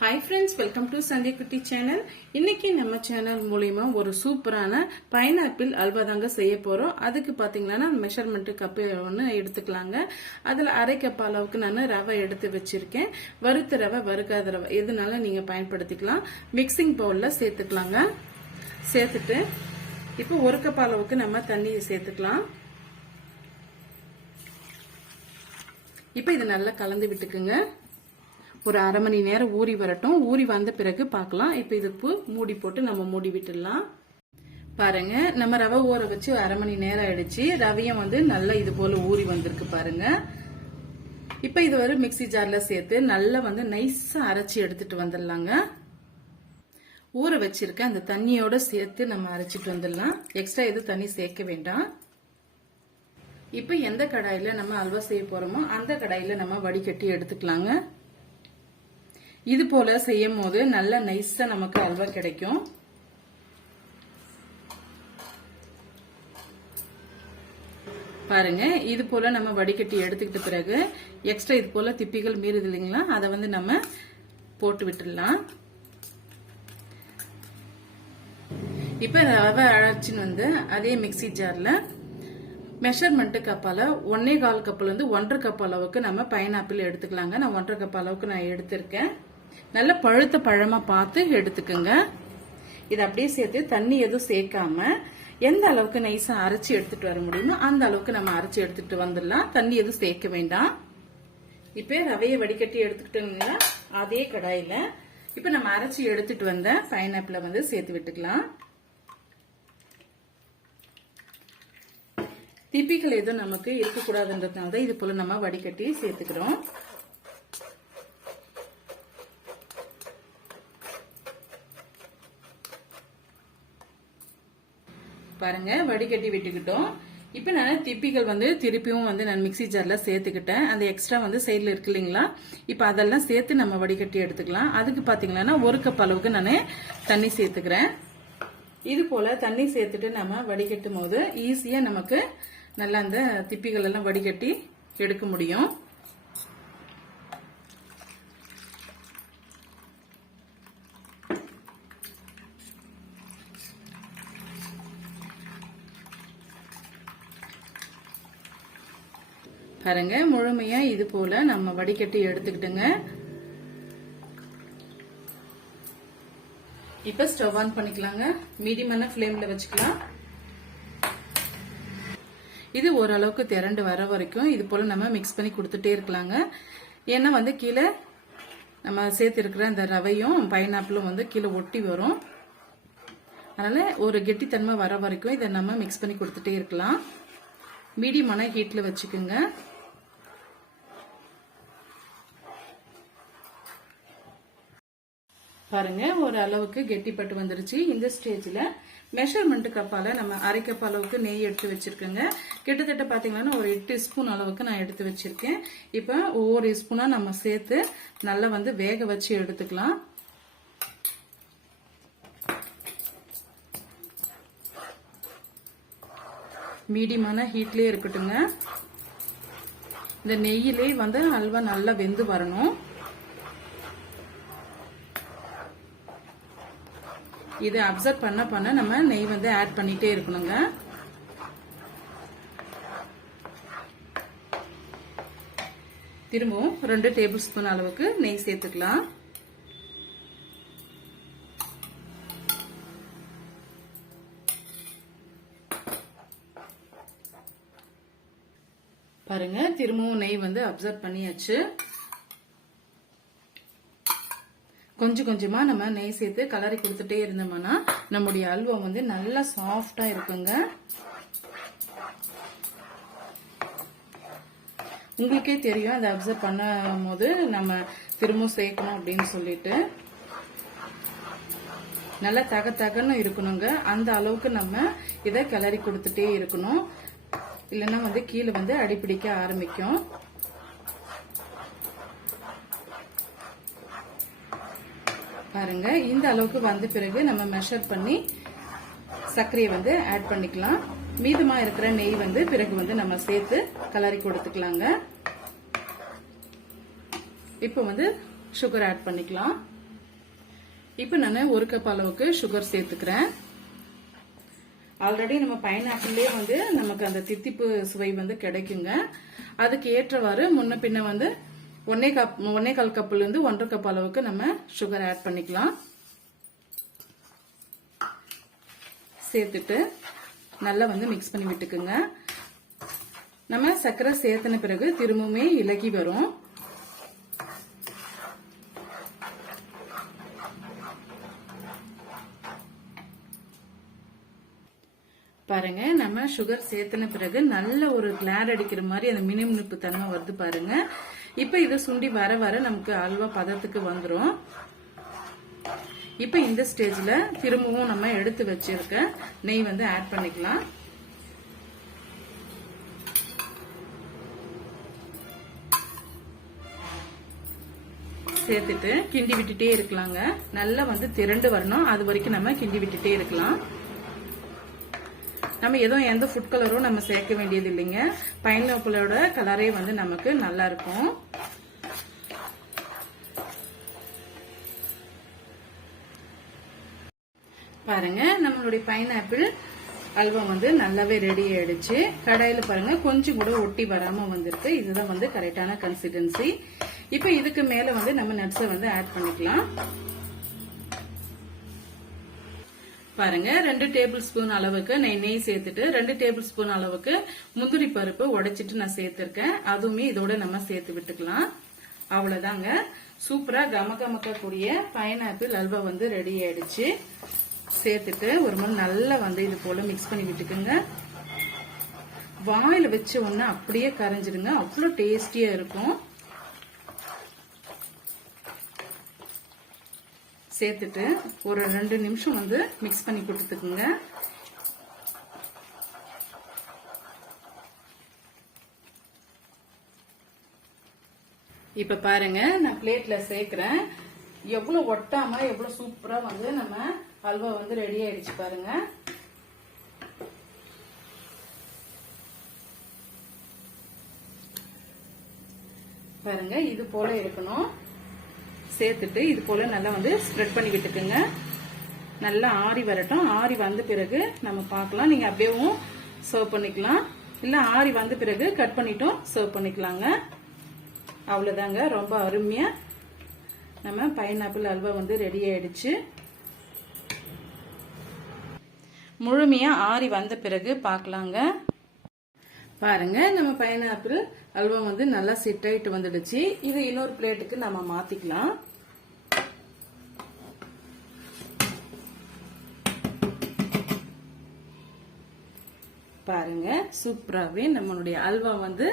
Hi friends welcome to Sandhya Kutty channel இன்னைக்கு நம்ம channel மூலியமா ஒரு சூப்பரான பைனாப்பிள் அல்வா தாங்க செய்ய போறோம். அதுக்கு பாத்தீங்கன்னா மெஷர்மெண்ட் கப்பு ஒன்று எடுத்துக்கலாங்க. அதுல அரை கப் அளவுக்கு நான் ரவை எடுத்து வச்சிருக்கேன். வறுத்த ரவை வறுக்காத ரவை எதுனால நீங்க பயன்படுத்திக்கலாம். மிக்சிங் பவுல்ல சேர்த்துக்கலாங்க. சேர்த்துட்டு இப்போ ஒரு கப் அளவுக்கு நம்ம தண்ணியை சேர்த்துக்கலாம். இப்போ இது நல்லா கலந்து விட்டுக்குங்க. ஒரு அரை மணி நேரம் ஊறி வரட்டும். ஊறி வந்த பிறகு பார்க்கலாம். இப்போ இதுக்கு மூடி போட்டு நம்ம மூடி விட்டுடலாம். பாருங்க நம்ம ரவை ஊற வச்சு அரை மணி நேரம் ஆயிடுச்சு. ரவையும் வந்து நல்லா இது போல ஊறி வந்திருக்கு பாருங்க. இப்போ இது ஒரு மிக்சி ஜார்ல சேர்த்து நல்லா வந்து நைஸா அரைச்சி எடுத்துட்டு வந்துடலாங்க. ஊற வச்சிருக்க அந்த தண்ணியோட சேர்த்து நம்ம அரைச்சிட்டு வந்துடலாம். எக்ஸ்ட்ரா எதுவும் தண்ணி சேர்க்க வேண்டாம். இப்போ எந்த கடாயில நம்ம அல்வா செய்ய போறோமோ அந்த கடாயில நம்ம வடிகட்டி எடுத்துக்கலாங்க. இது போல செய்யும் போது நல்ல நைஸா நமக்கு அல்வா கிடைக்கும். பாருங்க இது போல நம்ம வடிகட்டி எடுத்துக்கிட்ட பிறகு எக்ஸ்ட்ரா இது போல திப்பிகள் மீறுது இல்லைங்களா? அதை வந்து நம்ம போட்டு விட்டுடலாம். இப்ப ரவை அழைச்சின்னு வந்து அதே மிக்சி ஜார்ல மெஷர்மெண்ட் கப்பால ஒன்னே கால் கப்ல இருந்து ஒன்றரை கப் அளவுக்கு நம்ம பைனாப்பிள் எடுத்துக்கலாங்க. நான் ஒன்றரை கப் அளவுக்கு நான் எடுத்திருக்கேன். நல்ல பழுத்த பழமா பார்த்து எடுத்துக்கோங்க. இது அப்படியே சேர்த்து தண்ணி எதுவும் சேர்க்காம எந்த அளவுக்கு நைஸா அரைச்சி எடுத்துட்டு வர முடியுமோ அந்த அளவுக்கு நம்ம அரைச்சி எடுத்துட்டு வந்துடலாம். தண்ணி எதுவும் சேர்க்க வேண்டாம். இப்போ ரவையை வடிகட்டி எடுத்துக்கிட்டோங்க அதே கடாயில். இப்ப நம்ம அரைச்சி எடுத்துட்டு வந்த பைனாப்பிளை வந்து சேர்த்து விட்டுக்கலாம். திப்பிகள் எதுவும் நமக்கு இருக்கக்கூடாதுன்றதுனால தான் இது போல நம்ம வடிகட்டி சேர்த்துக்கிறோம். பாருங்க வடிகட்டி விட்டுக்கிட்டோம். இப்போ நான் திப்பிகள் வந்து திருப்பியும் வந்து நான் மிக்சி ஜார்ல சேர்த்துக்கிட்டேன். அந்த எக்ஸ்ட்ரா வந்து சைடில் இருக்கு இல்லைங்களா? இப்போ அதெல்லாம் சேர்த்து நம்ம வடிகட்டி எடுத்துக்கலாம். அதுக்கு பார்த்தீங்கன்னா ஒரு கப் அளவுக்கு நான் தண்ணி சேர்த்துக்கிறேன். இது போல தண்ணி சேர்த்துட்டு நம்ம வடிகட்டும் போது ஈஸியா நமக்கு நல்லா அந்த திப்பிகள் எல்லாம் வடிகட்டி எடுக்க முடியும். பாருங்க முழுமையா இது போல நம்ம வடிகட்டி எடுத்துக்கிட்டுங்க. இப்ப ஸ்டவ் ஆன் பண்ணிக்கலாங்க. மீடியமான ஃப்ளேம்ல வச்சுக்கலாம். இது ஓரளவுக்கு திரண்டு வர வரைக்கும் இது போல நம்ம மிக்ஸ் பண்ணி கொடுத்துட்டே இருக்கலாங்க. ஏன்னா வந்து கீழே நம்ம சேர்த்திருக்கிற அந்த ரவையும் பைனாப்பிளும் வந்து கீழே ஒட்டி வரும். அதனால ஒரு கெட்டித்தன்மை வர வரைக்கும் இதை நம்ம மிக்ஸ் பண்ணி கொடுத்துட்டே இருக்கலாம். மீடியமான ஹீட்ல வச்சுக்கோங்க. பாருங்க ஒரு அளவுக்கு கெட்டிப்பட்டு வந்துருச்சு. இந்த ஸ்டேஜ்ல மெஷர்மெண்ட் கப்பால நம்ம அரை கப் அளவுக்கு நெய் எடுத்து வச்சிருக்கேங்க. கிட்டத்தட்ட பாத்தீங்கன்னா ஒரு எட்டு ஸ்பூன் அளவுக்கு நான் எடுத்து வச்சிருக்கேன். இப்ப ஒவ்வொரு ஸ்பூனா நம்ம சேர்த்து நல்லா வந்து வேக வச்சு எடுத்துக்கலாம். மீடியமான ஹீட்லயே இருக்கட்டுங்க. இந்த நெய்யிலே வந்து அல்வா நல்லா வெந்து வரணும். இதை அப்சர்வ் பண்ண பண்ண நம்ம நெய் வந்து ஆட் பண்ணிட்டே இருக்கணுங்க. திரும்பவும் ரெண்டு டேபிள் ஸ்பூன் அளவுக்கு நெய் சேர்த்துக்கலாம். பாருங்க திரும்பவும் நெய் வந்து அப்சர்வ் பண்ணியாச்சு. கொஞ்சம் கொஞ்சமா நம்ம நெய் சேர்த்து கலரி கொடுத்துட்டே இருந்தோம்னா நம்முடைய அல்வா வந்து நல்லா சாஃப்டா இருக்குங்க. உங்களுக்கே தெரியும் அதை அப்சர்வ் பண்ணும் போது நம்ம திரும்ப சேர்க்கணும் அப்படின்னு சொல்லிட்டு. நல்லா தக தகன்னு இருக்கணுங்க. அந்த அளவுக்கு நம்ம இதை கிளறி கொடுத்துட்டே இருக்கணும். இல்லைன்னா வந்து கீழே வந்து அடிப்பிடிக்க ஆரம்பிக்கும். பாருங்க. இந்த அளவுக்கு வந்த பிறகு நம்ம மெஷர் பண்ணி சர்க்கரையை வந்து ஆட் பண்ணிக்கலாம். மீதமா இருக்கிற நெய் வந்து பிறகு வந்து நம்ம சேர்த்து கலரி கொடுத்துக்கலாங்க. இப்போ வந்து சுகர் ஆட் பண்ணிக்கலாம். இப்போ நான் ஒரு கப் அளவுக்கு சுகர் சேர்த்துக்கிறேன். ஆல்ரெடி நம்ம பைனாப்பிள்லேயே வந்து நமக்கு அந்த தித்திப்பு சுவை வந்து கிடைக்குங்க. அதுக்கு ஏற்றவாறு முன்ன பின்ன வந்து ஒன்னே கப் ஒன்னே கால் கப்புல இருந்து ஒன்றரை கப் அளவுக்கு நம்ம சுகர் ஆட் பண்ணிக்கலாம். சேர்த்துட்டு நல்லா வந்து மிக்ஸ் பண்ணி விட்டுக்குங்க. நம்ம சர்க்கரை சேர்த்துன பிறகு திரும்பவுமே இலகி வரும். பாருங்க நம்ம சுகர் சேர்த்தன பிறகு நல்ல ஒரு கிளார் அடிக்கிற மாதிரி அந்த மினுமினுப்பு தன்மை வருது பாருங்க. இப்போ இதை சுண்டி வர வர நமக்கு அல்வா பதத்துக்கு வந்துடும் இப்போ இந்த ஸ்டேஜில் திரும்பவும் நம்ம எடுத்து வச்சிருக்க நெய் வந்து ஆட் பண்ணிக்கலாம். சேர்த்துட்டு கிண்டி விட்டுட்டே இருக்கலாங்க. நல்லா வந்து திரண்டு வரணும். அது வரைக்கும் நம்ம கிண்டி விட்டுட்டே இருக்கலாம். நம்ம எதுவும் எந்த ஃபுட் கலரும் நம்ம சேர்க்க வேண்டியது இல்லைங்க. பைனாப்பிளோட கலரே வந்து நமக்கு நல்லா இருக்கும். பாருங்க நம்மளுடைய பைனாப்பிள் அல்வா வந்து நல்லாவே ரெடி ஆயிடுச்சு. கடாயில பாருங்க கொஞ்சம் கூட ஒட்டி வராம வந்திருக்கு. இதுதான் வந்து கரெக்டான கன்சிஸ்டன்சி இப்போ இதுக்கு மேல வந்து நம்ம நட்ஸை வந்து ஆட் பண்ணிக்கலாம். பாருங்க ரெண்டு டேபிள் ஸ்பூன் அளவுக்கு நெய் நெய் சேர்த்துட்டு ரெண்டு டேபிள் ஸ்பூன் அளவுக்கு முந்திரி பருப்பு உடைச்சிட்டு நான் சேர்த்திருக்கேன். அதுவுமே இதோட நம்ம சேர்த்து விட்டுக்கலாம். அவ்வளவுதாங்க. சூப்பரா கம கமக்க கூடிய பைனாப்பிள் அல்வா வந்து ரெடி ஆயிடுச்சு. சேர்த்துட்டு ஒரு முறை நல்லா வந்து இது போல மிக்ஸ் பண்ணி விட்டுக்குங்க. வாயில் வச்ச உடனே அப்படியே கரைஞ்சிடுங்க. அவ்வளோ டேஸ்டியாக இருக்கும். சேர்த்துட்டு ஒரு ரெண்டு நிமிஷம் வந்து மிக்ஸ் பண்ணி கொடுத்துக்குங்க. இப்போ பாருங்க நான் பிளேட்டில் சேர்க்குறேன். எவ்வளோ ஒட்டாமல் எவ்வளோ சூப்பராக வந்து நம்ம அல்வா வந்து ரெடி ஆயிடுச்சு பாருங்க. பாருங்க இது போல இருக்கணும். சேர்த்துட்டு இது போல நல்லா வந்து ஸ்ப்ரெட் பண்ணி விட்டுக்குங்க நல்லா ஆறி வரட்டும். ஆறி வந்த பிறகு நம்ம பார்க்கலாம். நீங்க அப்படியேவும் சர்வ் பண்ணிக்கலாம். இல்ல ஆறி வந்த பிறகு கட் பண்ணிட்டும் சர்வ் பண்ணிக்கலாங்க. அவ்வளவுதாங்க. ரொம்ப அருமையா நம்ம பைனாப்பிள் அல்வா வந்து ரெடி ஆயிடுச்சு. முழுமையா ஆறி வந்த பிறகு பார்க்கலாங்க. பாருங்க நம்ம பைனாப்பிள் அல்வா வந்து நல்லா செட் ஆயிட்டு வந்துடுச்சு. இது இன்னொரு பிளேட்டுக்கு நம்ம மாத்திக்கலாம். பாருங்க சூப்பராகவே நம்மளுடைய அல்வா வந்து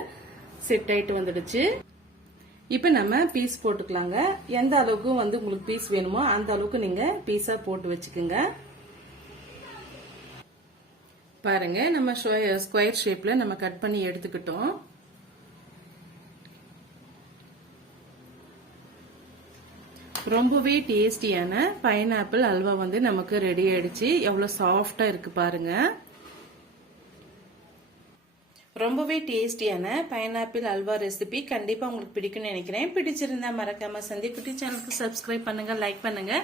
செட் ஆயிட்டு வந்துடுச்சு. இப்போ நம்ம பீஸ் போட்டுக்கலாங்க. எந்த அளவுக்கு வந்து உங்களுக்கு பீஸ் வேணுமோ அந்த அளவுக்கு நீங்க பீஸா போட்டு வச்சுக்கோங்க. பாருங்க நம்ம ஸ்கொயர் ஷேப்ல நம்ம கட் பண்ணி எடுத்துக்கிட்டோம். ரொம்பவே டேஸ்டியான பைனாப்பிள் அல்வா வந்து நமக்கு ரெடி ஆயிடுச்சு. எவ்வளவு சாஃப்டா இருக்கு பாருங்க. ரொம்பவே டேஸ்டியான பைனாப்பிள் அல்வா ரெசிபி கண்டிப்பா உங்களுக்கு பிடிக்கும்னு நினைக்கிறேன். பிடிச்சிருந்தா மறக்காம சந்திக்குட்டி சேனலுக்கு சப்ஸ்கிரைப் பண்ணுங்க லைக் பண்ணுங்க.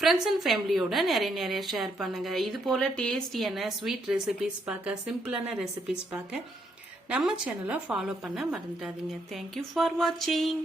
ஃப்ரெண்ட்ஸ் அண்ட் ஃபேமிலியோட நிறைய நிறைய ஷேர் பண்ணுங்க. இது போல டேஸ்டியான ஸ்வீட் ரெசிபிஸ் பார்க்க சிம்பிளான ரெசிபிஸ் பார்க்க நம்ம சேனலை ஃபாலோ பண்ண மறந்துடாதீங்க. தேங்க்யூ ஃபார் வாட்சிங்